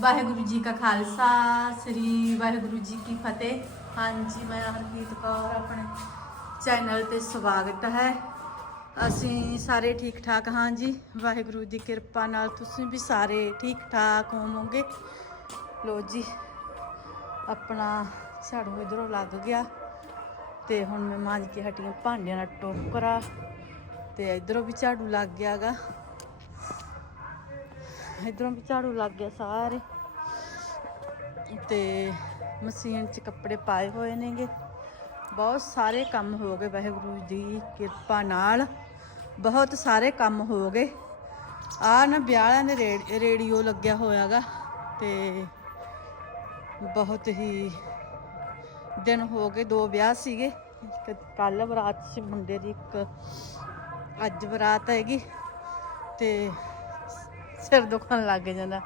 ਵਾਹਿਗੁਰੂ ਜੀ ਕਾ ਖਾਲਸਾ, ਸ੍ਰੀ ਵਾਹਿਗੁਰੂ ਜੀ ਕੀ ਫਤਿਹ। ਹਾਂਜੀ, ਮੈਂ ਹਰਪ੍ਰੀਤ ਕੌਰ, ਆਪਣੇ ਚੈਨਲ ਤੇ ਸਵਾਗਤ ਹੈ। ਅਸੀਂ ਸਾਰੇ ਠੀਕ ਠਾਕ ਹਾਂ ਜੀ। ਵਾਹਿਗੁਰੂ ਦੀ ਕਿਰਪਾ ਨਾਲ ਤੁਸੀਂ ਵੀ ਸਾਰੇ ਠੀਕ ਠਾਕ ਹੋਵੋਗੇ। ਲੋ ਜੀ, ਆਪਣਾ ਝਾੜੂ ਇਧਰੋਂ ਲੱਗ ਗਿਆ ਤੇ ਹੁਣ ਮੈਂ ਮਾਂਜ ਕੇ ਹਟੀਆਂ ਭਾਂਡਿਆਂ ਦਾ ਟੋਕਰਾ ਤੇ ਇਧਰੋਂ ਵੀ ਝਾੜੂ ਲੱਗ ਗਿਆਗਾ। ਇਧਰੋਂ ਵੀ ਝਾੜੂ ਲੱਗ ਗਿਆ ਸਾਰੇ। ਤੇ ਮਸ਼ੀਨ 'ਚ ਕੱਪੜੇ ਪਾਏ ਹੋਏ ਨੇਗੇ। ਬਹੁਤ ਸਾਰੇ ਕੰਮ ਹੋ ਗਏ ਵਾਹਿਗੁਰੂ ਦੀ ਕਿਰਪਾ ਨਾਲ। ਬਹੁਤ ਸਾਰੇ ਕੰਮ ਹੋ ਗਏ। ਆ ਨਾ ਵਿਆਹਾਂ ਦੇ ਰੇਡ- ਰੇਡੀਓ ਲੱਗਿਆ ਹੋਇਆਗਾ ਤੇ ਬਹੁਤ ਹੀ ਦਿਨ ਹੋ ਗਏ, ਦੋ ਵਿਆਹ ਸੀਗੇ। ਇੱਕ ਕੱਲ ਬਰਾਤ ਸੀ ਮੁੰਡੇ ਦੀ, ਇੱਕ ਅੱਜ ਬਰਾਤ ਹੈਗੀ। ਤੇ ਸਿਰ ਦੁਖਣ ਲੱਗ ਜਾਂਦਾ।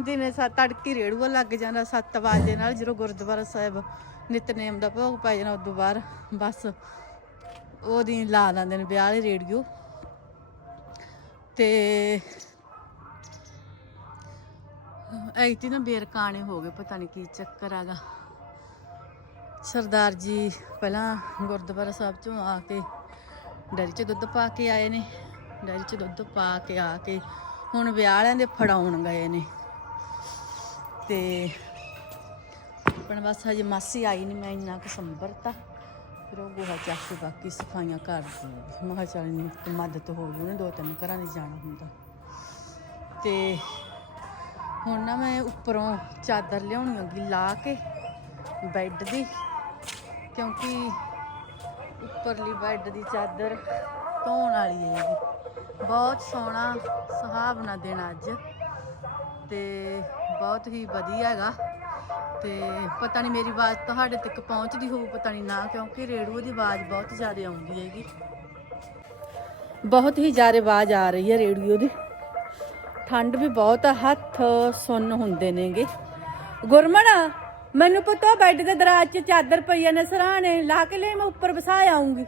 ਦਿਨੇ ਸਾ, ਤੜਕੀ ਰੇੜੂਆ ਲੱਗ ਜਾਂਦਾ 7 ਵਜੇ ਨਾਲ ਜਦੋਂ ਗੁਰਦੁਆਰਾ ਸਾਹਿਬ ਨਿਤਨੇਮ ਦਾ ਭੋਗ ਪੈ ਜਾਣਾ, ਉਦੋਂ ਬਾਅਦ ਬਸ ਉਹਦੀ ਲਾ ਦਿੰਦੇ ਨੇ ਵਿਆਹ ਵਾਲੀ ਰੇਡੀਓ ਤੇ ਐਤੀ ਨਾ ਬੇਰਕਾਣੇ ਹੋ ਗਏ, ਪਤਾ ਨਹੀਂ ਕੀ ਚੱਕਰ ਆਗਾ ਸਰਦਾਰ ਜੀ ਪਹਿਲਾਂ ਗੁਰਦੁਆਰਾ ਸਾਹਿਬ ਚੋਂ ਆ ਕੇ ਡੈਰੀ 'ਚ ਦੁੱਧ ਪਾ ਕੇ ਆਏ ਨੇ। ਡੈਰੀ 'ਚ ਦੁੱਧ ਪਾ ਕੇ ਆ ਕੇ ਹੁਣ ਵਿਆਹ ਵਾਲਿਆਂ ਦੇ ਫੜਾਉਣ ਗਏ ਨੇ। ਤੇ ਆਪਣ ਬਸ ਹਜੇ ਮਾਸੀ ਆਈ ਨਹੀਂ ਮੈਂ ਇੰਨਾ ਕੁ ਸੰਭਰਤਾ। ਫਿਰ ਉਹ ਗੋਹਾ ਚੱਕ ਕੇ ਬਾਕੀ ਸਫਾਈਆਂ ਕਰ ਦੂੰਗੀ ਮੈਂ ਚੱਲ ਨਹੀਂ ਮਦਦ ਹੋ ਜੂ ਨੇ ਦੋ ਤਿੰਨ ਘਰਾਂ ਦੀ ਜਾਣਾ ਹੁੰਦਾ। ਤੇ ਹੁਣ ਨਾ ਮੈਂ ਉੱਪਰੋਂ ਚਾਦਰ ਲਿਆਉਣੀ ਹੈਗੀ ਲਾ ਕੇ ਬੈੱਡ ਦੀ, ਕਿਉਂਕਿ ਉੱਪਰਲੀ ਬੈੱਡ ਦੀ ਚਾਦਰ ਧੋਣ ਵਾਲੀ ਹੈ ਬਹੁਤ ਸੋਹਣਾ ਸੁਹਾਵਣਾ ਦਿਨ ਅੱਜ। ਤੇ ਬਹੁਤ ਹੀ ਵਧੀਆ ਹੈਗਾ। ਤੇ ਪਤਾ ਨਹੀਂ ਮੇਰੀ ਆਵਾਜ਼ ਤੁਹਾਡੇ ਤੱਕ ਪਹੁੰਚਦੀ ਹੋਊ, ਪਤਾ ਨਹੀਂ ਨਾ, ਕਿਉਂਕਿ ਰੇਡੀਓ ਦੀ ਆਵਾਜ਼ ਬਹੁਤ ਜ਼ਿਆਦਾ ਆਉਂਦੀ ਹੈਗੀ। ਬਹੁਤ ਹੀ ਜ਼ਿਆਦਾ ਆਵਾਜ਼ ਆ ਰਹੀ ਹੈ ਰੇਡੀਓ ਦੀ। ਠੰਡ ਵੀ ਬਹੁਤ ਆ, ਹੱਥ ਸੁੰਨ ਹੁੰਦੇ ਨੇਗੇ। ਗੁਰਮਣ, ਮੈਨੂੰ ਪਤਾ ਬੈੱਡ ਦੇ ਦਰਾਜ 'ਚ ਚਾਦਰ ਪਈ ਆ ਨੇ ਸਰਾਣੇ ਲਾ ਕੇ ਲੈ, ਮੈਂ ਉੱਪਰ ਵਸਾ ਆਉਂਗੀ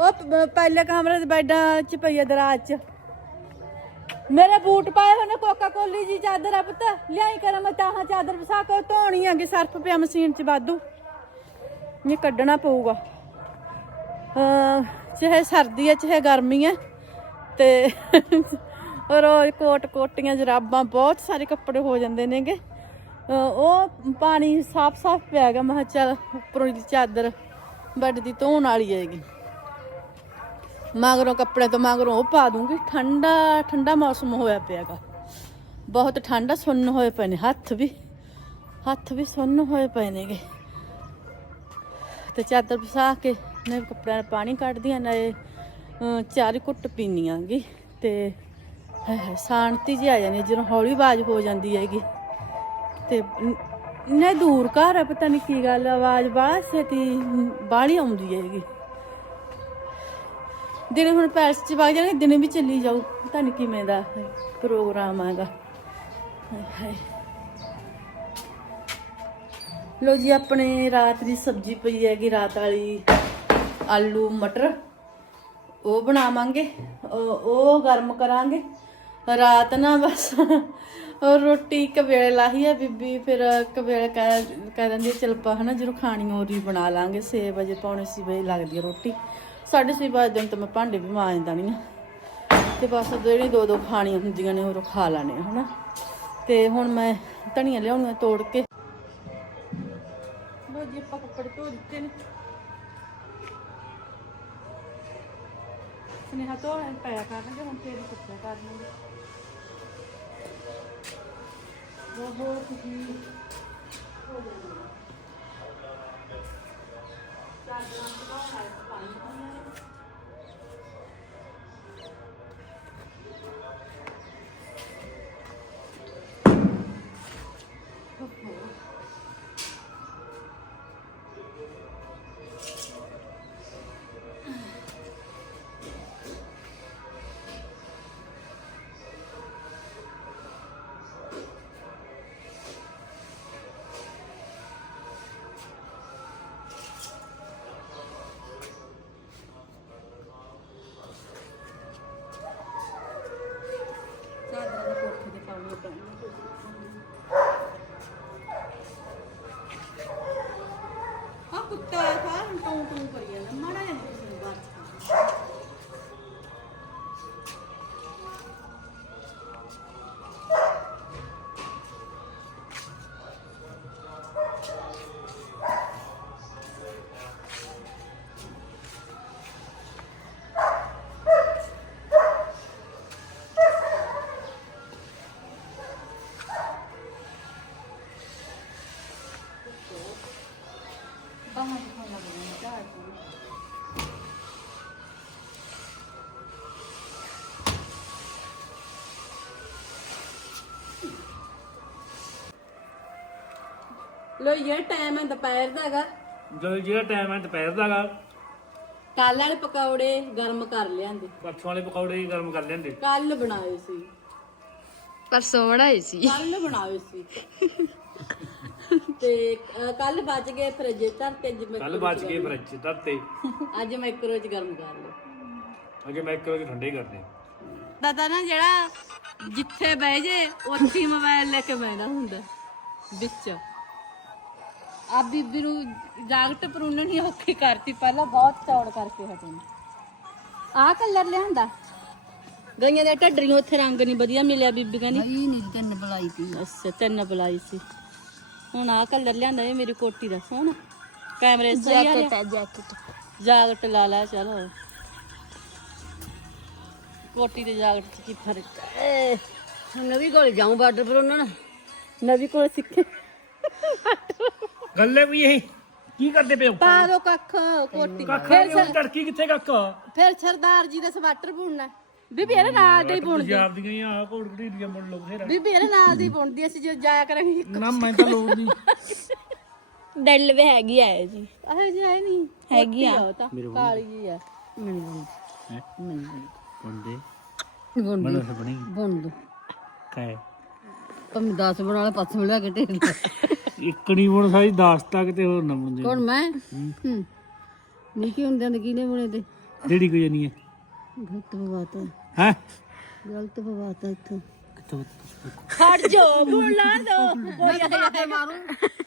ਉਹ ਪ- ਪਹਿਲੇ ਕਮਰੇ ਦੇ ਬੈਡਾਂ 'ਚ ਪਈ ਆ ਦਰਾਜ 'ਚ। ਮੇਰੇ ਬੂਟ ਪਾਏ ਹੋਏ ਕੋਕਾ ਕੋਲੀ ਜੀ ਚਾਦਰ ਆ ਪੁੱਤ। ਲਿਆਈ ਕਰਾਂ ਮੈਂ ਤਾਹਾਂ ਚਾਦਰ ਵਸਾ ਕੇ ਧੋਣੀ ਆਂਗੀ ਸਰਫ ਪਿਆ ਮਸ਼ੀਨ 'ਚ ਵਾਧੂ। ਇਹ ਕੱਢਣਾ ਪਊਗਾ। ਅਹ, ਚਾਹੇ ਸਰਦੀ ਹੈ ਚਾਹੇ ਗਰਮੀ ਹੈ ਤੇ ਰੋਜ਼ ਕੋਟ ਕੋਟੀਆਂ ਜਰਾਬਾਂ ਬਹੁਤ ਸਾਰੇ ਕੱਪੜੇ ਹੋ ਜਾਂਦੇ ਨੇਗੇ। ਅਹ, ਉਹ ਪਾਣੀ ਸਾਫ਼-ਸਾਫ਼ ਪਿਆ ਗਾ ਮੈਂ ਕਿਹਾ ਚੱਲ ਉੱਪਰੋਂ ਦੀ ਚਾਦਰ ਬੈੱਡ ਦੀ ਧੋਣ ਵਾਲੀ ਹੈਗੀ। ਮਗਰੋਂ ਕੱਪੜੇ ਤੋਂ ਮਗਰੋਂ ਉਹ ਪਾ ਦੂੰਗੀ। ਠੰਡਾ ਠੰਡਾ ਮੌਸਮ ਹੋਇਆ ਪਿਆਗਾ। ਬਹੁਤ ਠੰਡਾ ਸੁੰਨ ਹੋਏ ਪਏ ਨੇ। ਹੱਥ ਵੀ ਹੱਥ ਵੀ ਸੁੰਨ ਹੋਏ ਪਏ ਨੇਗੇ। ਤੇ ਚਾਦਰ ਪਸਾ ਕੇ ਨੇ ਕੱਪੜਿਆਂ ਨਾਲ ਪਾਣੀ ਕੱਢਦੀਆਂ ਆ ਨਾਲੇ ਅਹ, ਚਾਰ ਘੁੱਟ ਪੀਨੀਆਂਗੀ ਤੇ ਸ਼ਾਂਤੀ ਜੀ ਆ ਜਾਂਦੀ ਜਦੋਂ ਹੌਲੀ ਆਵਾਜ਼ ਹੋ ਜਾਂਦੀ ਹੈਗੀ। ਤੇ ਨੇ ਦੂਰ ਘਰ ਆ ਪਤਾ ਨਹੀਂ ਕੀ ਗੱਲ ਆਵਾਜ਼ ਬਾਹਲਾ ਛੇਤੀ ਬਾਹਲੀ ਆਉਂਦੀ ਹੈਗੀ। ਦਿਨੇ ਹੁਣ ਪੈਲਸ ਚ ਵਗ ਜਾਣਗੇ, ਦਿਨੇ ਵੀ ਚੱਲੀ ਜਾਊ। ਪਤਾ ਨਹੀਂ ਕਿਵੇਂ ਦਾ ਪ੍ਰੋਗਰਾਮ ਆਗਾ। ਹਾਏ ਲੋ ਜੀ, ਆਪਣੇ ਰਾਤ ਦੀ ਸਬਜ਼ੀ ਪਈ ਹੈਗੀ, ਰਾਤ ਵਾਲੀ ਆਲੂ, ਮਟਰ। ਉਹ ਬਣਾਵਾਂਗੇ, ਉਹ ਉਹ ਗਰਮ ਕਰਾਂਗੇ। ਰਾਤ ਨਾ ਬਸ ਰੋਟੀ ਇੱਕ ਵੇਲੇ ਲਾਹੀ ਹੈ ਬੀਬੀ, ਫਿਰ ਇੱਕ ਵੇਲੇ ਕਹਿ ਕਹਿ ਦਿੰਦੀ ਚਲ ਚੱਲ ਪਾ ਹਨਾ ਜਦੋਂ ਖਾਣੀ ਹੋਰੀ ਬਣਾ ਲਾਂਗੇ। 6 ਵਜੇ ਪੌਣੇ 6 ਵਜੇ ਲੱਗਦੀ ਹੈ ਸਾਢੇ ਛੇ ਵਜੇ ਦਿਨ ਤਾਂ ਮੈਂ ਭਾਂਡੇ ਵੀ ਮਾਂਜਦਾ ਨਹੀਂ ਨਾ ਤੇ ਬਸ ਜਿਹੜੀ ਦੋ ਦੋ ਖਾਣੀਆਂ ਹੁੰਦੀਆਂ ਨੇ, ਉਹ ਖਾ ਲਾਣੇ ਹਨਾ। ਤੇ ਹੁਣ ਮੈਂ ਧਣੀਆਂ ਲਿਆਉਣੀਆਂ ਤੋੜ ਕੇ। ਲੋ ਜੀ, ਆਪਾਂ ਪਿਆ ਕਰਨਗੇ ਹੁਣ ਤੇਰੀ ਕੁੱਤੇ ਕਰਨਗੇ ਬਹੁਤ ਹੀ ਹੋ ਜਾਣਾ ਚਾਰ ਦਿਨਾਂ ਤੋਂ ਬਾਅਦ ਪਾਣੀ ਲੋ ਇਹ ਟਾਈਮ ਹੈ ਦੁਪਹਿਰ ਦਾ ਹੈਗਾ। ਜਦੋਂ ਜਿਹੜਾ ਟਾਈਮ ਹੈ ਦੁਪਹਿਰ ਦਾ ਗਾ ਕੱਲ ਵਾਲੇ ਪਕੌੜੇ ਗਰਮ ਕਰ ਲਿਆਂਦੇ। ਪਰਸੋਂ ਵਾਲੇ ਪਕੌੜੇ ਹੀ ਗਰਮ ਕਰ ਲੈਂਦੇ ਕੱਲ ਬਣਾਏ ਸੀ। ਪਰਸੋਂ ਬਣਾਏ ਸੀ। ਕੱਲ ਬਣਾਏ ਸੀ। ਤੇ ਕੱਲ ਬਚ ਗਏ ਫਰਿੱਜ ਧਰ ਤੇ ਜਿਵੇਂ ਕੱਲ ਬਚ ਗਏ ਫਰਿੱਜ ਧਰਤੇ ਅੱਜ ਮਾਈਕਰੋ ਚ ਗਰਮ ਕਰ ਲਏ ਅਜੇ ਮੈਂ ਇੱਕ ਵਜੇ ਠੰਡੇ ਕਰਨੇ ਦਾਦਾ ਨਾ ਜਿਹੜਾ ਜਿੱਥੇ ਬਹਿ ਜੇ ਉੱਥੇ ਹੀ ਮੋਬਾਈਲ ਲੈ ਕੇ ਬਹਿਣਾ ਹੁੰਦਾ ਵਿੱਚ। ਆ ਬੀਬੀ ਨੂੰ ਜਾਗਟ ਪਰੂਨਣ ਹੀ ਔਖੀ ਕਰਤੀ ਪਹਿਲਾਂ ਬਹੁਤ ਚੌੜ ਕਰਕੇ ਹਟੇ ਨੇ। ਆਹ ਕਲਰ ਲਿਆਂਦਾ? ਗਈਆਂ ਦੇ ਢੱਡਰੀਆਂ ਉੱਥੇ ਰੰਗ ਨਹੀਂ ਵਧੀਆ ਮਿਲਿਆ ਬੀਬੀ ਕਹਿੰਦੀ। ਨਹੀਂ ਨਹੀਂ ਤਿੰਨ ਬੁਲਾਈ ਤੀ ਅੱਛਾ ਤਿੰਨ ਬੁਲਾਈ ਸੀ। ਹੁਣ ਆਹ ਕਲਰ ਲਿਆਂਦਾ ਇਹ ਮੇਰੀ ਕੋਟੀ ਦਾ ਸੋਹਣਾ। ਕੈਮਰੇ ਸਹੀ ਆ ਜੈਕਟ ਜੈਕਟ। ਜਾਗਟ ਲਾ ਲਾ ਚਲੋ। ਕੋਟੀ ਤੇ ਜਾਗਟ ਚ ਕੀ ਫ਼ਰਕ ਹੈ? ਨਵੀਂ ਕੋਲ ਜਾਉਂ ਬਾਰਡਰ ਪਰ ਉਹਨਾਂ ਨਾਲ। ਨਵੀਂ ਕੋਲ ਸਿੱਖੇ। ਗੱਲੇ ਵੀ ਇਹ ਕੀ ਕਰਦੇ ਪਿਓ ਪਾ ਦੋ ਕੱਖ ਕੋਟੀ ਕੱਖ ਨਹੀਂ ਤੜਕੀ ਕਿੱਥੇ ਕੱਖ? ਫਿਰ ਸਰਦਾਰ ਜੀ ਦਾ ਸਵਾਟਰ ਬੁਣਨਾ। ਬੀਬੀ ਇਹਦੇ ਨਾਲ ਦੇ ਹੀ ਬੁਣਦੀ। ਪੰਜਾਬ ਦੀਆਂ ਹੀ ਆ ਕੋੜ ਘੜੀਆਂ ਮੁੰਡ ਲੋਕ ਫੇਰ ਬੀਬੀ ਇਹਦੇ ਨਾਲ ਦੀ ਬੁਣਦੀ ਅਸੀਂ ਜੋ ਜਾਇਆ ਕਰਾਂਗੇ ਨਾ ਮੈਂ ਤਾਂ ਲੋੜ ਨਹੀਂ ਡੱਲ ਵੀ ਹੈਗੀ ਆ ਜੀ। ਇਹ ਜੀ ਹੈ ਨਹੀਂ ਹੈਗੀ ਆ। ਉਹ ਤਾਂ ਕਾਲੀ ਜੀ ਆ। ਮੈਨੂੰ ਬੰਦੇ ਬੁਣ ਬਣਾ ਬਣੀ। ਬੁਣ ਦੋ। ਕਾਏ? ਤੁਮ 10 ਬਣਾ ਲੈ ਪਾਸ ਮਿਲਿਆ ਕਿ ਢੇਰ ਇੱਕ ਨਹੀਂ ਬਣ ਸਾਰੀ 10 ਤੱਕ ਤੇ ਹੋਰ ਨਾ ਬਣਦੇ ਕੌਣ ਮੈਂ? ਹੂੰ। ਨਿੱਕੀ ਹੁੰਦਿਆਂ ਦੇ ਕਿਨੇ ਬਣੇ ਤੇ? ਜਿਹੜੀ ਕੋਈ ਨਹੀਂ ਹੈ। ਗਲਤ ਬਵਾਤਾ ਹੈ? ਗਲਤ ਬਵਾਤਾ ਇੱਥੇ। ਕਿੱਥੋਂ ਖੜ ਜੋ ਬੁਲਾ ਦੋ। ਕੋਈ ਆਇਆ ਮਾਰੂ।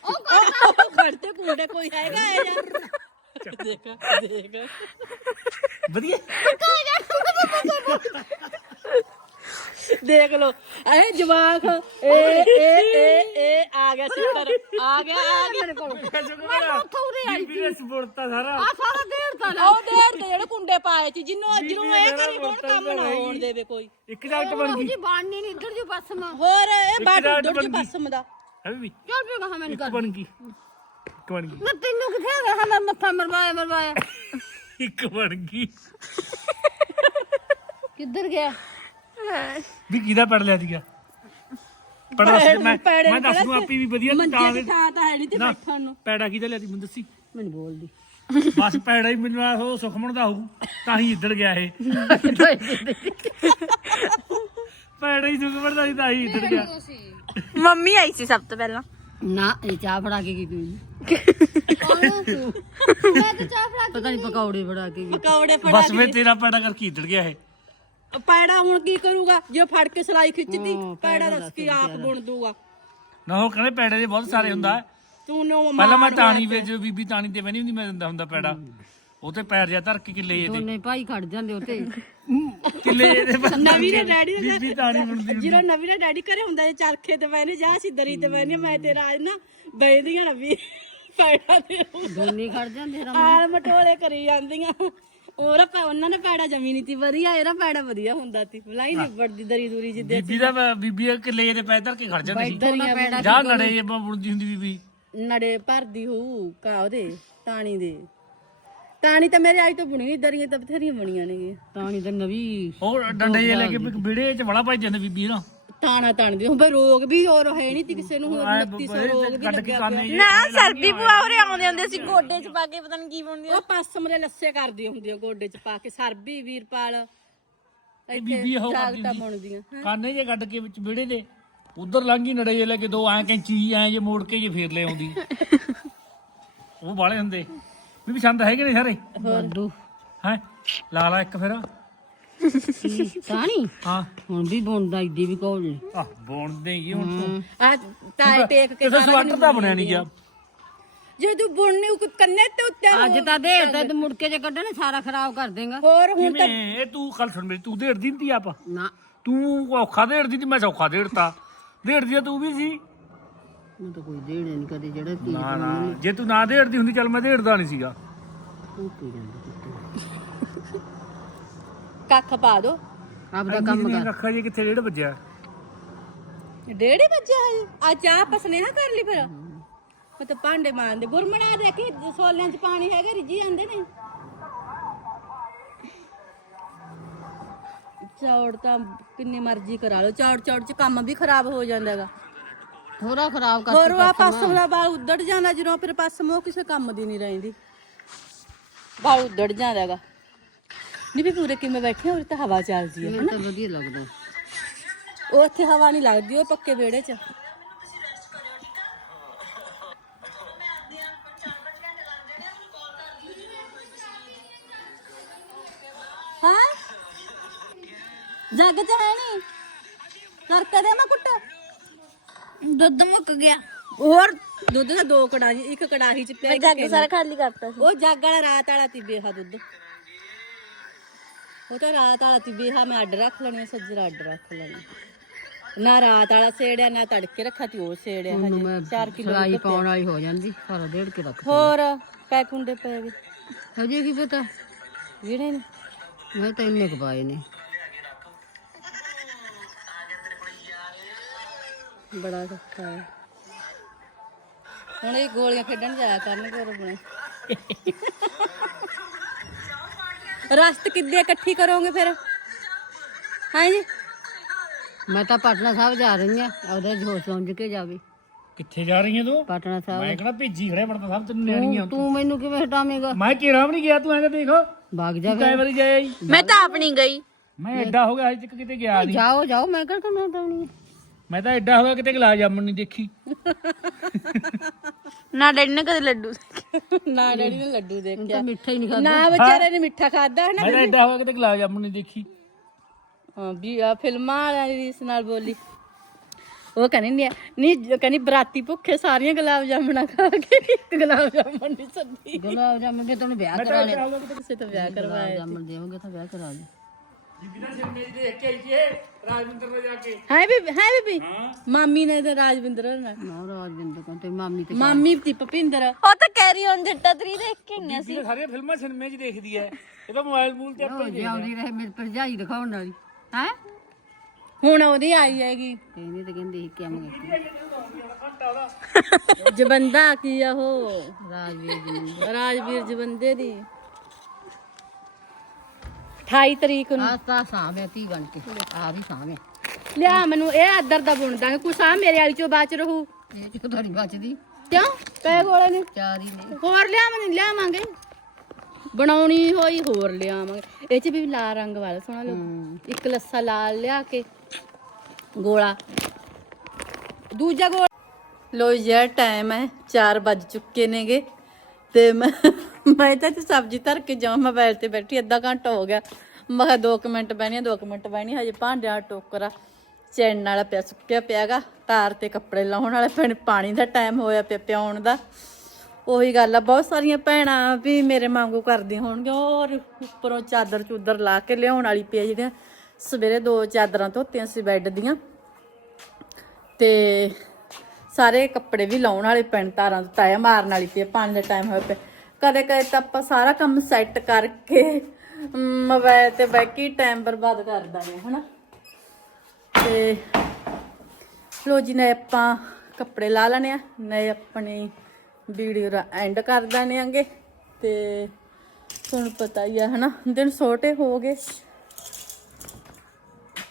ਉਹ ਖੜਤੇ ਕੁੰਡੇ ਕੋਈ ਹੈਗਾ ਇਹ ਯਾਰ ਦੇਖ ਦੇਖ। ਵਧੀਆ। ਦੇਖ ਲੋ ਇਹ ਜਵਾਕ ਏ ਏ ਏ ਏ ਆ ਗਿਆ ਸਿੱਤਰ ਆ ਗਿਆ ਆ ਗਿਆ। ਮੇਰੇ ਕੋਲ। ਬੀਬੀ ਨੇ ਸਪੋਰਟਾ ਸਾਰਾ। ਸਾਰਾ ਡੇਢ ਤਾਂ ਉਹ ਡੇਢ ਤੇ ਜਿਹੜੇ ਕੁੰਡੇ ਪਾਏ ਸੀ ਜਿੰਨੂੰ ਜਿਹਨੂੰ ਇਹ ਕਰੀ ਕੋਣ ਕੰਮ ਨਾ ਹੋਣ ਦੇਵੇ ਕੋਈ। ਇੱਕ ਜਗਟ ਬਣ ਗਈ। ਜੀ ਬਾਣਨੀ ਨਹੀਂ ਇੱਧਰ ਜੋ ਪਾਸ ਮਾ। ਹੋਰ ਇਹ ਬਾਟ ਬਣ ਜੀ। ਪਸਮ ਦਾ ਹੈ ਵੀ ਚੱਲ ਪਿਓ ਕਹਾ ਮੈਨੂੰ ਇੱਕ ਬਣ ਗਈ। ਇੱਕ ਬਣ ਗਈ। ਮੈਂ ਤੈਨੂੰ ਕਿੱਥੇ ਰਹਾ ਮੈਂ ਮੱਥਾ ਮਰਵਾਇਆ ਮਰਵਾਇਆ। ਇੱਕ ਬਣ ਗਈ। ਕਿੱਧਰ ਗਿਆ? ਵੀ ਕਿਹਦਾ ਪੜ ਲਿਆ ਸੀਗਾ? ਪੜਾ ਮੈਂ ਪੈੜੇ ਮੈਂ ਦੱਸ ਦੂੰ ਆਪੀ ਵੀ ਵਧੀਆ ਤਾਂ ਦੀ ਥਾਂ ਤਾਂ ਹੈ ਨਹੀਂ ਤੇ ਨਾ ਬੈਠਣ ਨੂੰ। ਪੈੜਾ ਕਿਹਦਾ ਲਿਆ ਸੀ? ਮੈਨੂੰ ਦੱਸੀ। ਮੈਨੂੰ ਬੋਲਦੀ। ਬਸ ਪੈੜਾ ਹੀ ਮੈਨੂੰ ਆ ਉਹ ਸੁਖਮਣ ਦਾ ਹੋਊ ਤਾਂ ਹੀ ਇੱਧਰ ਗਿਆ ਇਹ। ਪੈੜਾ ਹੀ ਸੁਖਮਣ ਦਾ ਸੀ ਤਾਂ ਹੀ ਇੱਧਰ ਗਿਆ। ਮੰਮੀ ਆਈ ਸੀ ਸਭ ਤੋਂ ਪਹਿਲਾਂ। ਨਾ ਇਹ ਚਾਹ ਫੜਾ ਕੇ ਗਈ ਕੋਈ ਪਤਾ ਨਹੀਂ ਪਕੌੜੇ ਫੜਾ ਕੇ ਗਈ। ਪਕੌੜੇ ਫੜਾ ਬਸ ਵੇ ਤੇਰਾ ਪੈੜਾ ਕਰਕੇ ਇੱਧਰ ਗਿਆ ਇਹ। ਪੈੜਾ ਹੁਣ ਕੀ ਕਰੂਗਾ? ਜੇ ਫੜ ਕੇ ਸਲਾਈ ਖਿੱਚਦੀ ਪੈੜਾ ਦੱਸ ਕੀ ਆਪ ਬੁਣ ਦੂਗਾ। ਨਾ ਉਹ ਕਹਿੰਦੇ ਪੈੜੇ ਦੇ ਬਹੁਤ ਸਾਰੇ ਹੁੰਦਾ। ਤੂੰ ਨੋ ਪਹਿਲਾਂ ਮੈਂ ਤਾਣੀ ਵਿੱਚ ਬੀਬੀ ਤਾਣੀ ਤੇ ਬਣੀ ਹੁੰਦੀ ਮੈਂ ਦਿੰਦਾ ਹੁੰਦਾ ਪੈੜਾ। ਉਹ ਤੇ ਪੈਰ ਜਿਹਾ ਧਰ ਕੇ ਕਿੱਲੇ ਇਹਦੇ ਦੋਨੇ ਭਾਈ ਖੜ ਜਾਂਦੇ ਉੱਤੇ ਕਿੱਲੇ ਇਹਦੇ ਪਰ ਨਵੀਂ ਦੇ ਡੈਡੀ ਦਾ ਬੀਬੀ ਤਾਣੀ ਬਣਦੀ ਜਿਹੜਾ ਨਵੀਂ ਦਾ ਡੈਡੀ ਘਰੇ ਹੁੰਦਾ ਜੇ ਚਰਖੇ ਤੇ ਬੈਨੇ ਜਾ ਅਸੀਂ ਦਰੀ ਤੇ ਬੈਨੇ ਮੈਂ ਤੇ ਰਾਜ ਨਾ ਬੈਦੀਆਂ ਨਾ ਵੀ ਪੈੜਾ ਤੇ ਦੋਨੇ ਖੜ ਜਾਂਦੇ ਰਮ ਆਲ ਮਟੋਲੇ ਕਰੀ ਜਾਂਦੀਆਂ। ਉਹਰਾ ਪੈ ਉਹਨਾਂ ਨੇ ਪੈੜਾ ਜਮੀ ਨਹੀਂ ਤੀ ਵਧੀਆ ਇਹਦਾ ਪੈੜਾ ਵਧੀਆ ਹੁੰਦਾ ਤੀ ਬਲਾਈ ਨਹੀਂ ਵੱਡੀ ਦਰੀ ਦੂਰੀ ਜਿੱਦੇ ਬੀਬੀ ਦਾ ਬੀਬੀ ਦੇ ਕਿੱਲੇ ਦੇ ਪੈਰ ਧਰ ਕੇ ਖੜ ਜਾਂਦੀ ਸੀ। ਦੋਨਾ ਪੈੜਾ ਜਾ ਲੜੇ ਇਹ ਬੁਣਦੀ ਹੁੰਦੀ ਬੀਬੀ। ਨੜੇ ਭਰਦੀ ਹੋਊ ਕਾ ਉਹਦੇ ਤਾਣੀ ਦੇ। ਤਾਣੀ ਤਾਂ ਮੇਰੇ ਅੱਜ ਤੋਂ ਬੁਣੀ ਨਹੀਂ ਦਰੀਆਂ ਤਾਂ ਬਥੇਰੀਆਂ ਬਣੀਆਂ ਨੇਗੀਆਂ। ਤਾਣੀ ਤਾਂ ਨਵੀਂ ਉਹ ਡੰਡੇ ਲੈ ਕੇ ਵਿੜੇ ਚ ਵੜਾ ਪਾਈ ਜਾਂਦੇ ਬੀਬੀ ਨਾ। ਤਾਣਾ ਤਾਣਦੀ ਹੁਣ ਬਈ ਰੋਗ ਵੀ ਹੋਰ ਹੈ ਨਹੀਂ ਤੀ ਕਿਸੇ ਨੂੰ ਹੁਣ ਐ 2900 ਰੋਗ ਵੀ ਲੱਗਿਆ ਕਾਨੇ ਨਾ ਸਰਦੀ ਭੂਆ ਉਰੇ ਆਉਂਦੇ ਹੁੰਦੇ ਸੀ ਗੋਡੇ 'ਚ ਪਾ ਕੇ ਪਤਾ ਨਹੀਂ ਕੀ ਪਾਉਂਦੀ ਉਹ ਪਸਮ ਦੇ ਲੱਸੇ ਕਰਦੀ ਹੁੰਦੀ ਆ ਗੋਡੇ 'ਚ ਪਾ ਕੇ ਸਰਬੀ ਵੀਰਪਾਲ ਇੱਥੇ ਬੀਬੀ ਉਹ ਕਰਦੀ ਜਾਗਟਾਂ ਹੁੰਦੀ। ਬੁਣਦੀਆਂ। ਕਾਨੇ ਜੇ ਕੱਢ ਕੇ ਵਿੱਚ ਵਿੜੇ ਦੇ ਉਧਰ ਲੰਘੀ ਨੜੇ ਜੇ ਲੈ ਕੇ ਦੋ ਐ ਕੈਂਚੀ ਐ ਜੇ ਮੋੜ ਕੇ ਜੇ ਫੇਰ ਲੈ ਆਉਂਦੀ। ਉਹ ਬਾਲੇ ਹੁੰਦੇ। ਬੀਬੀ ਛੰਦ ਹੈਗੇ ਨੇ ਸਾਰੇ? ਵਾਧੂ। ਹੈ? ਲਾ ਲਾ ਇੱਕ ਫਿਰ। ਤਾਣੀ ਹਾਂ। ਹੁਣ ਵੀ ਬੁਣਦਾ ਇੱਦੀ ਵੀ ਕੋਲ ਨੇ ਆ ਬੁਣਦੇ ਹੀ ਹੁਣ ਤੂੰ। ਆ ਤਾਏ ਟੇਕ ਕੇ ਕਿਸੇ ਸਵਾਟਰ ਦਾ ਬਣਿਆ ਨਹੀਂ ਗਿਆ। ਜੇ ਤੂੰ ਬੁਣਨੀ ਉਹ ਕੰਨੇ ਤੇ ਉੱਤੇ ਅੱਜ ਤਾਂ ਦੇਰ ਤਾਂ ਤੂੰ ਮੁੜ ਕੇ ਜੇ ਕੱਢਣਾ ਸਾਰਾ ਖਰਾਬ ਕਰ ਦੇਗਾ। ਹੋਰ ਹੁਣ ਕਿਵੇਂ? ਇਹ ਤੂੰ ਕੱਲ ਸੁਣ ਮੇਰੀ ਤੂੰ ਢੇੜ ਦਿੰਦੀ ਆਪ। ਨਾ। ਤੂੰ ਔਖਾ ਢੇੜਦੀ ਤੇ ਮੈਂ ਸੌਖਾ ਢੇੜਤਾ ਢੇੜਦੀ ਆ ਤੂੰ ਵੀ ਸੀ। ਮੈਂ ਤਾਂ ਕੋਈ ਦੇਣੇ ਨਹੀਂ ਕਦੇ ਜਿਹੜੇ ਪੀ ਨਾ ਨਾ। ਜੇ ਤੂੰ ਨਾ ਢੇੜਦੀ ਹੁੰਦੀ ਚੱਲ ਮੈਂ ਢੇੜਦਾ ਨਹੀਂ ਸੀਗਾ। ਉਹ ਪੀ ਜਾਂਦੇ। ਕੱਖ ਪਾ ਦੋ। ਆਪਦਾ ਕੰਮ ਕਰ। ਅੱਖਾਂ ਜੇ ਕਿੱਥੇ ਢੇੜ ਵੱਜਿਆ? ਡੇਢ ਹੀ ਵੱਜਿਆ ਹਜੇ ਆ ਚਾਹ ਆਪਾਂ ਸੁਨੇਹਾ ਕਰ ਲਈ ਫਿਰ। ਮੈਂ ਤਾਂ ਭਾਂਡੇ ਮਾਂਜਦੇ। ਗੁਰਮਣਾ ਦੇਖੀ ਸੋਲਿਆਂ 'ਚ ਪਾਣੀ ਹੈਗਾ ਰਿੱਝੀ ਜਾਂਦੇ ਨੇ। ਚੌੜ ਤਾਂ ਕਿੰਨੀ ਮਰਜ਼ੀ ਕਰਾ ਲਓ। ਚੌੜ ਚੌੜ 'ਚ ਕੰਮ ਵੀ ਖਰਾਬ ਹੋ ਜਾਂਦਾ ਹੈਗਾ ਥੋੜਾ ਖਰਾਬ ਕਰ ਹੋਰ ਆ ਪਸਮ ਦਾ ਬਾਲ ਉੱਧੜ ਜਾਂਦਾ ਜਦੋਂ ਫਿਰ ਪਸਮ ਉਹ ਕਿਸੇ ਕੰਮ ਦੀ ਨਹੀਂ ਰਹਿੰਦੀ। ਬਾਲ ਉੱਧੜ ਜਾਂਦਾ ਹੈਗਾ ਨਹੀਂ ਵੀ ਪੂਰੇ ਕਿਵੇਂ ਬੈਠੇ ਹੋ ਤਾਂ ਹਵਾ ਚੱਲਦੀ ਹੈ ਮੈਨੂੰ ਤਾਂ ਵਧੀਆ ਲੱਗਦਾ। ਉਹ ਇੱਥੇ ਹਵਾ ਨਹੀਂ ਲੱਗਦੀ ਉਹ ਪੱਕੇ ਵਿਹੜੇ 'ਚ। ਹਾਂ? ਜੱਗ 'ਚ ਹੈ ਨਹੀਂ ਕਰਕੇ ਦੇ ਮੈਂ ਕੁੱਟ। ਦੁੱਧ ਮੁੱਕ ਗਿਆ। ਹੋਰ ਦੁੱਧ ਦਾ ਦੋ ਕੜਾਹੀ ਇੱਕ ਕੜਾਹੀ 'ਚ ਪਿਆ ਮੈਂ ਇੱਕ ਜੱਗ ਕੇਲੀ। ਸਾਰਾ ਖਾਲੀ ਕਰਤਾ ਸੀ। ਉਹ ਜੱਗ ਵਾਲਾ ਰਾਤ ਵਾਲਾ ਤੀ ਬੇਹਾ ਦੁੱਧ। ਉਹ ਤਾਂ ਰਾਤ ਵਾਲਾ ਤੀ ਬੇਹਾ ਮੈਂ ਅੱਡ ਰੱਖ ਲੈਣੀ ਸੱਜਰਾ ਅੱਡ ਰੱਖ ਲੈਣੀ। ਨਾ ਰਾਤ ਵਾਲਾ ਸੇੜਿਆ ਨਾ ਤੜਕੇ ਰੱਖਾ ਤੀ ਉਹ ਸੇੜਿਆ ਉਹਨੂੰ ਹਜੇ। ਮੈਂ 4 ਕਿਲੋ ਸਲਾਈ ਪਾਉਣ ਵਾਲੀ ਹੋ ਜਾਂਦੀ ਸਾਰਾ ਡੇਢ ਕੇ ਰੱਖ ਹੋਰ ਪੈ ਕੁੰਡੇ ਪਏ ਵੀ ਹਜੇ ਕੀ ਪਤਾ? ਜਿਹੜੇ ਨੇ? ਮੈਂ ਤਾਂ ਇੰਨੇ ਕੁ ਪਾਏ ਨੇ। ਬੜਾ ਔਖਾ ਹੈ। ਹੁਣ ਇਹ ਗੋਲੀਆਂ ਖੇਡਣ ਜਾਇਆ ਕਰਨਗੇ ਹੋਰ ਰਸਤ ਕਿੱਦੇ ਇਕੱਠੀ ਕਰੋਗੇ ਫਿਰ? ਹਾਂਜੀ ਮੈਂ ਤਾਂ ਪਟਨਾ ਸਾਹਿਬ ਜਾ ਰਹੀ ਆ ਉਹਦੇ ਜੋ ਸਮਝ ਕੇ ਜਾਵੇ। ਕਿੱਥੇ ਜਾ ਰਹੀ ਹੈ ਤੂੰ? ਪਟਨਾ ਸਾਹਿਬ। ਮੈਂ ਕਿਹੜਾ ਭੇਜੀ ਖੜੇ ਬੜਦਾ ਸਭ ਤੈਨੂੰ ਨਿਆਣੀਆਂ ਤੂੰ ਮੈਨੂੰ ਕਿਵੇਂ ਹਟਾਵੇਂਗਾ? ਮੈਂ ਕਿਹੜਾ ਵੀ ਨਹੀਂ ਗਿਆ ਤੂੰ ਐਂ ਤਾਂ ਦੇਖੋ। ਭਾਗ ਜਾ ਕਈ ਵਾਰੀ ਜਾਇਆ ਜੀ ਮੈਂ ਤਾਂ ਆਪ ਨਹੀਂ ਗਈ। ਮੈਂ ਐਡਾ ਹੋ ਗਿਆ ਅਜੇ ਤੱਕ ਕਿਤੇ ਗਿਆ ਨਹੀਂ ਜਾਓ ਜਾਓ ਮੈਂ ਕਿਹੜਾ ਤੁਹਾਨੂੰ ਹਟਾਉਣੀ ਹੈ ਮੈਂ ਤਾਂ ਐਡਾ ਹੋ ਗਿਆ ਕਿਤੇ ਗੁਲਾਬ ਜਾਮਣ ਨਹੀਂ ਦੇਖੀ। ਨਾ ਡੈਡੀ ਨੇ ਕਦੇ ਲੱਡੂ ਨਾ ਡੈਡੀ ਨੇ ਲੱਡੂ ਦੇਖਿਆ। ਤਾਂ ਮਿੱਠਾ ਹੀ ਨਹੀਂ ਖਾਦਾ ਨਾ ਵਿਚਾਰੇ ਨੇ ਮਿੱਠਾ ਖਾਦਾ ਹੈ ਨਾ ਮੈਂ ਤਾਂ ਐਡਾ ਹੋ ਗਿਆ ਕਿਤੇ ਗੁਲਾਬ ਜਾਮਣ ਨਹੀਂ ਦੇਖੀ। ਹਾਂ ਵੀ ਆ ਫਿਲਮਾਂ ਵਾਲਿਆਂ ਦੀ ਰੀਸ ਨਾਲ ਬੋਲੀ। ਉਹ ਕਹਿੰਦੀ ਨਹੀਂ ਨਹੀਂ ਕਹਿੰਦੀ ਬਰਾਤੀ ਭੁੱਖੇ ਸਾਰੀਆਂ ਗੁਲਾਬ ਜਾਮਣਾ ਖਾ ਕੇ ਇੱਕ ਗੁਲਾਬ ਜਾਮਣ ਨਹੀਂ ਸੱਦੀ। ਗੁਲਾਬ ਜਾਮਨ ਕੇ ਤੁਹਾਨੂੰ ਵਿਆਹ ਕਰਾ ਲੈ ਕਿਸੇ ਤੋਂ ਵਿਆਹ ਕਰਵਾਇਆ ਜਾਮਨ ਦੇਵੋਗੇ ਤਾਂ ਵਿਆਹ ਕਰਾ ਲੈ ਜਿੱਦਾਂ ਸਿਨੇਮੇ ਦੇਖ ਕੇ ਆਈ ਸੀ ਰਾਜਵਿੰਦਰ ਨਾਲ ਜਾ ਕੇ। ਹੈ ਬੀਬੀ ਹੈ ਬੀਬੀ। ਮਾਮੀ ਨੇ ਤੇ ਰਾਜਵਿੰਦਰ ਨਾਲ। ਨਾ ਰਾਜਵਿੰਦਰ ਕੋਲ ਤੇ ਮਾਮੀ ਤੇ ਮਾਮੀ ਦੀ ਭਪਿੰਦਰ। ਉਹ ਤਾਂ ਕੈਰੀ ਔਨ ਜੱਟਾ 3 ਦੇਖ ਕੇ ਆਈਆਂ ਸੀ। ਇਹ ਸਾਰੀਆਂ ਫਿਲਮਾਂ ਸਿਨੇਮੇ 'ਚ ਦੇਖਦੀ ਐ। ਇਹ ਤਾਂ ਮੋਬਾਈਲ ਮੂਲ ਤੇ ਉਹ ਜਿਉਂਦੀ ਰਹੇ ਮੇਰੀ ਭਰਜਾਈ ਦਿਖਾਉਣ ਵਾਲੀ। ਹੈ? ਹੁਣ ਉਹਦੀ ਆਈ ਹੈਗੀ। ਕਹਿੰਦੀ ਤੇ ਕਹਿੰਦੀ ਕਿ ਜਬੰਦਾ ਕੀ ਆ ਉਹ? ਰਾਜਵੀਰ ਜੀ ਰਾਜਵੀਰ ਜਬੰਦੇ ਦੀ। 28 ਤਰੀਕ ਨੂੰ। ਆ ਤਾਂ ਸਾਹਮਣੇ ਤੀ ਬਣ ਕੇ। ਆ ਵੀ ਸਾਹਮਣੇ ਲਿਆ ਮੈਨੂੰ ਇਹ ਅੱਦਰ ਦਾ ਬੁਣ ਦਾਂਗੇ ਕੁਛ ਆ ਮੇਰੇ ਵਾਲੀ ਚੋਂ ਬਾਚ ਰਹੂ। ਇਹ ਚ ਤੁਹਾਡੀ ਬਚਦੀ? ਕਿਉਂ? ਪੈ ਗੋਲੇ ਨੇ। ਚਾਰ ਹੀ ਨੇ। ਹੋਰ ਲਿਆਵਾਂਗੇ ਲਿਆਵਾਂਗੇ। ਬਣਾਉਣੀ ਹੋਈ ਹੋਰ ਲਿਆਵਾਂਗੇ। ਇਹ ਚ ਵੀ ਲਾਲ ਰੰਗ ਵਾਲਾ ਸੋਹਣਾ ਲੱਗੂ ਇੱਕ ਲੱਸਾ ਲਾਲ ਲਿਆ ਕੇ ਗੋਲਾ। ਦੂਜਾ ਗੋਲਾ। ਲੋ ਯਾਰ ਟਾਈਮ ਹੈ 4 ਵੱਜ ਚੁੱਕੇ ਨੇਗੇ। ਤੇ ਮੈਂ ਮੈਂ ਤਾਂ ਇੱਥੇ ਸਬਜ਼ੀ ਧਰ ਕੇ ਜਾਵਾਂ ਮੋਬਾਈਲ ਤੇ ਬੈਠੀ, ਅੱਧਾ ਘੰਟਾ ਹੋ ਗਿਆ। ਮੈਂ ਕਿਹਾ 2 ਮਿੰਟ ਬਹਿਣੀ 2 ਮਿੰਟ ਬਹਿਣੀ ਹਜੇ ਭਾਂਡਿਆਂ ਦਾ ਟੋਕਰਾ ਚੈਨ ਵਾਲਾ ਪਿਆ, ਸੁੱਕਿਆ ਪਿਆਗਾ ਤਾਰ ਤੇ ਕੱਪੜੇ ਲਾਉਣ ਵਾਲੇ ਪੈਣ, ਪਾਣੀ ਦਾ ਟਾਈਮ ਹੋਇਆ ਪਿਆ ਪਿਆਉਣ ਦਾ। ਉਹੀ ਗੱਲ ਆ, ਬਹੁਤ ਸਾਰੀਆਂ ਭੈਣਾਂ ਵੀ ਮੇਰੇ ਵਾਂਗੂ ਕਰਦੀਆਂ ਹੋਣਗੀਆਂ ਔਰ ਉੱਪਰੋਂ ਚਾਦਰ ਚੂਦਰ ਲਾ ਕੇ ਲਿਆਉਣ ਵਾਲੀ ਪਈ ਜਿਹੜੀਆਂ, ਸਵੇਰੇ ਦੋ ਚਾਦਰਾਂ ਧੋਤੀਆਂ ਸੀ ਬੈੱਡ ਦੀਆਂ। ਤੇ ਸਾਰੇ ਕੱਪੜੇ ਵੀ ਲਾਉਣ ਵਾਲੇ ਪੈਣ ਤਾਰਾਂ ਤੋਂ ਤਾਇਆ ਮਾਰਨ ਵਾਲੀ ਪਈ ਪਾਣੀ ਦਾ ਟਾਈਮ ਹੋਇਆ ਪਿਆ। ਕਦੇ ਕਦੇ ਤਾਂ ਆਪਾਂ ਸਾਰਾ ਕੰਮ ਸੈੱਟ ਕਰਕੇ ਮੋਬਾਈਲ ਤੇ ਬੈ ਕੇ ਟਾਈਮ ਬਰਬਾਦ ਕਰ ਦਾਂਗੇ, ਹਨਾ? ਤੇ ਲੋ ਜੀ ਨੇ ਆਪਾਂ ਕੱਪੜੇ ਲਾ ਲੈਣੇ ਆ ਨੇ ਆਪਣੀ ਵੀਡੀਓ ਦਾ ਐਂਡ ਕਰ ਦੇਣੇ ਆਂਗੇ ਤੇ ਤੁਹਾਨੂੰ ਪਤਾ ਹੀ ਆ, ਹਨਾ? ਦਿਨ ਛੋਟੇ ਹੋ ਗਏ।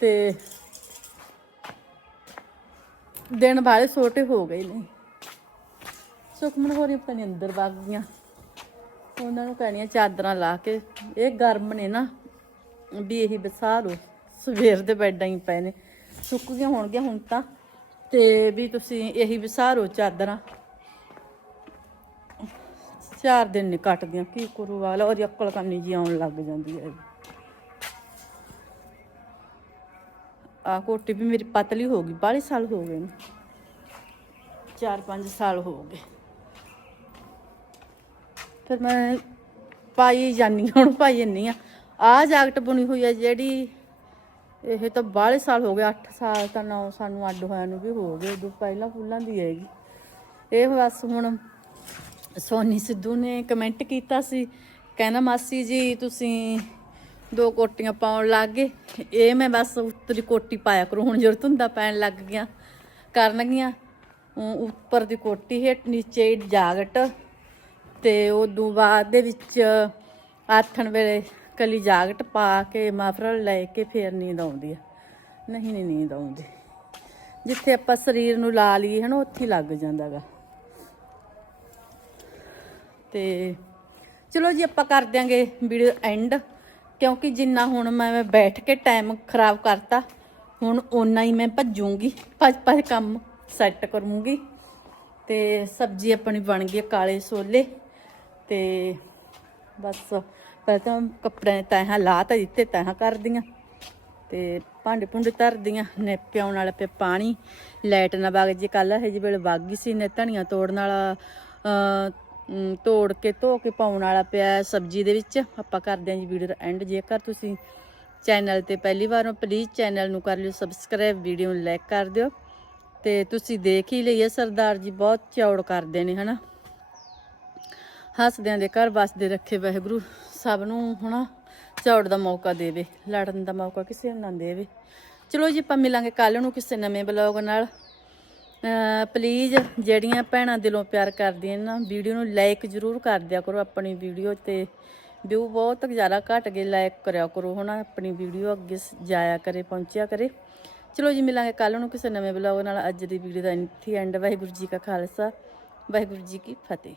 ਤੇ ਦਿਨ ਵਾਲੇ ਛੋਟੇ ਹੋ ਗਏ ਨੇ। ਸੁਖਮਨ ਹੋਰੀ ਆਪਣੇ ਅੰਦਰ ਵਗ ਗਈਆਂ। ਉਹਨਾਂ ਨੂੰ ਕਹਿਣੀਆਂ ਚਾਦਰਾਂ ਲਾ ਕੇ, ਇਹ ਗਰਮ ਨੇ ਨਾ, ਵੀ ਇਹੀ ਵਿਸਾ ਲਓ। ਸਵੇਰ ਦੇ ਬੈਡਾਂ ਹੀ ਪਏ ਨੇ। ਸੁੱਕ ਗਏ ਹੋਣਗੇ ਹੁਣ ਤਾਂ। ਤੇ ਵੀ ਤੁਸੀਂ ਇਹੀ ਵਿਸਾਰੋ ਚਾਦਰਾਂ। ਚਾਰ ਦਿਨ ਨਹੀਂ ਕੱਟਦੀਆਂ ਕੀ ਕਰੂ ਵਾਲਾ ਉਹਦੀ ਅਕਲ ਕੰਨੀ ਜੀ ਆਉਣ ਲੱਗ ਜਾਂਦੀ ਹੈ। ਆ ਕੋਟੀ ਵੀ ਮੇਰੀ ਪਤਲੀ ਹੋ ਗਈ, ਬਾਹਲੇ ਸਾਲ ਹੋ ਗਏ ਨੇ। 4-5 ਸਾਲ ਹੋ ਗਏ। ਫਿਰ ਮੈਂ ਪਾਈ ਜਾਨੀ ਹਾਂ, ਹੁਣ ਪਾਈ ਜੰਨੀ ਆ ਆ ਜੈਕਟ ਬੁਣੀ ਹੋਈ ਆ ਜਿਹੜੀ ਇਹ ਤਾਂ ਬਾਹਲੇ ਸਾਲ ਹੋ ਗਏ 8 ਸਾਲ ਤਾਂ 9 ਸਾਨੂੰ ਅੱਡ ਹੋਇਆ ਨੂੰ ਵੀ ਹੋ ਗਏ ਉਦੋਂ ਪਹਿਲਾਂ ਫੁੱਲਾਂ ਦੀ ਹੈਗੀ। ਇਹ ਬਸ ਹੁਣ ਸੋਨੀ ਸਿੱਧੂ ਨੇ ਕਮੈਂਟ ਕੀਤਾ ਸੀ ਕਹਿੰਦਾ ਮਾਸੀ ਜੀ ਤੁਸੀਂ ਦੋ ਕੋਟੀਆਂ ਪਾਉਣ ਲੱਗ ਗਏ। ਇਹ ਮੈਂ ਬਸ ਉੱਤਰੀ ਕੋਟੀ ਪਾਇਆ ਕਰੂੰ ਹੁਣ ਜ਼ਰੂਰਤ ਹੁੰਦਾ ਪੈਣ ਲੱਗ ਗਿਆ ਕਰਨਗੀਆਂ ਉੱਪਰ ਦੀ ਕੋਟੀ ਹੇਠ ਨੀਚੇ ਜਾਗਟ ਤੇ ਉਦੋਂ ਬਾਅਦ ਦੇ ਵਿੱਚ ਆਥਣ ਵੇਲੇ ਕਲੀ ਜਾਗਟ ਪਾ ਕੇ ਮਾਫਰਲ ਲੈ ਕੇ ਫੇਰ ਨੀਂਦ ਆਉਂਦੀ ਆ। ਨਹੀਂ ਨਹੀਂ, ਨੀਂਦ ਆਉਂਦੀ। ਜਿੱਥੇ ਆਪਾਂ ਸਰੀਰ ਨੂੰ ਲਾ ਲਈਏ ਹਨਾ, ਉੱਥੇ ਹੀ ਲੱਗ ਜਾਂਦਾਗਾ ਤੇ ਚਲੋ ਜੀ, ਆਪਾਂ ਕਰ ਦਿਆਂਗੇ ਵੀਡੀਓ ਐਂਡ, ਕਿਉਂਕਿ ਜਿੰਨਾ ਹੁਣ ਮੈਂ ਬੈਠ ਕੇ ਟਾਈਮ ਖਰਾਬ ਕਰਤਾ, ਹੁਣ ਓਨਾ ਹੀ ਮੈਂ ਭੱਜੂਗੀ, ਭੱਜ ਭੱਜ ਕੰਮ ਸੈੱਟ ਕਰੂੰਗੀ। ਤੇ ਸਬਜ਼ੀ ਆਪਣੀ ਬਣ ਗਈ ਕਾਲੇ ਛੋਲੇ। ਤੇ ਬਸ ਪਹਿਲਾਂ ਕੱਪੜੇ ਤੈਹਾਂ ਲਾ ਤਾਂ ਦਿੱਤੇ, ਤੈਹਾਂ ਕਰਦੀਆਂ ਤੇ ਭਾਂਡੇ ਭੁੰਡੇ ਧਰਦੀਆਂ ਨੇ ਪਿਆਉਣ ਵਾਲਾ ਪਿਆ ਪਾਣੀ। ਲਾਈਟ ਨਾ ਵਗ ਜੇ ਕੱਲ ਇਹ ਵੇਲੇ ਵਗ ਗਈ ਸੀ, ਨੇ ਧਨੀਆ ਤੋੜਨ ਵਾਲਾ ਤੋੜ ਕੇ ਧੋ ਕੇ ਪਾਉਣ ਵਾਲਾ ਪਿਆ ਸਬਜ਼ੀ ਦੇ ਵਿੱਚ। ਆਪਾਂ ਕਰਦੇ ਹਾਂ ਜੀ ਵੀਡੀਓ ਦਾ ਐਂਡ ਜੇਕਰ ਤੁਸੀਂ ਚੈਨਲ ਤੇ ਪਹਿਲੀ ਵਾਰ ਹੋ ਪਲੀਜ਼ ਚੈਨਲ ਨੂੰ ਕਰ ਲਿਓ ਸਬਸਕ੍ਰਾਈਬ ਵੀਡੀਓ ਨੂੰ ਲਾਈਕ ਕਰ ਦਿਓ। ਤੇ ਤੁਸੀਂ ਦੇਖ ਹੀ ਲਈਏ ਸਰਦਾਰ ਜੀ ਬਹੁਤ ਚੌੜ ਕਰਦੇ ਨੇ, ਹਨਾ? ਹੱਸਦਿਆਂ ਦੇ ਘਰ ਵਸਦੇ ਰੱਖੇ ਵਾਹਿਗੁਰੂ, ਸਭ ਨੂੰ ਹਨਾ ਚੌੜ ਦਾ ਮੌਕਾ ਦੇਵੇ, ਲੜਨ ਦਾ ਮੌਕਾ ਕਿਸੇ ਨੂੰ ਨਾ ਦੇਵੇ। ਚਲੋ ਜੀ, ਆਪਾਂ ਮਿਲਾਂਗੇ ਕੱਲ ਨੂੰ ਕਿਸੇ ਨਵੇਂ ਬਲੌਗ ਨਾਲ। ਪਲੀਜ਼ ਜਿਹੜੀਆਂ ਭੈਣਾਂ ਦਿਲੋਂ ਪਿਆਰ ਕਰਦੀਆਂ ਨਾ ਵੀਡੀਓ ਨੂੰ ਲਾਈਕ ਜ਼ਰੂਰ ਕਰ ਦਿਆ ਕਰੋ ਆਪਣੀ ਵੀਡੀਓ ਤੇ। ਵਿਊ ਬਹੁਤ ਜ਼ਿਆਦਾ ਘਟ ਗਏ ਲਾਈਕ ਕਰਿਆ ਕਰੋ ਹਨਾ ਆਪਣੀ ਵੀਡੀਓ ਅੱਗੇ ਸ- ਜਾਇਆ ਕਰੇ, ਪਹੁੰਚਿਆ ਕਰੇ। ਚਲੋ ਜੀ, ਮਿਲਾਂਗੇ ਕੱਲ ਨੂੰ ਕਿਸੇ ਨਵੇਂ ਬਲੌਗ ਨਾਲ। ਅੱਜ ਦੀ ਵੀਡੀਓ ਦਾ ਇੱਥੇ ਐਂਡ ਵਾਹਿਗੁਰੂ ਜੀ ਕਾ ਖਾਲਸਾ, ਵਾਹਿਗੁਰੂ ਜੀ ਕੀ ਫਤਿਹ।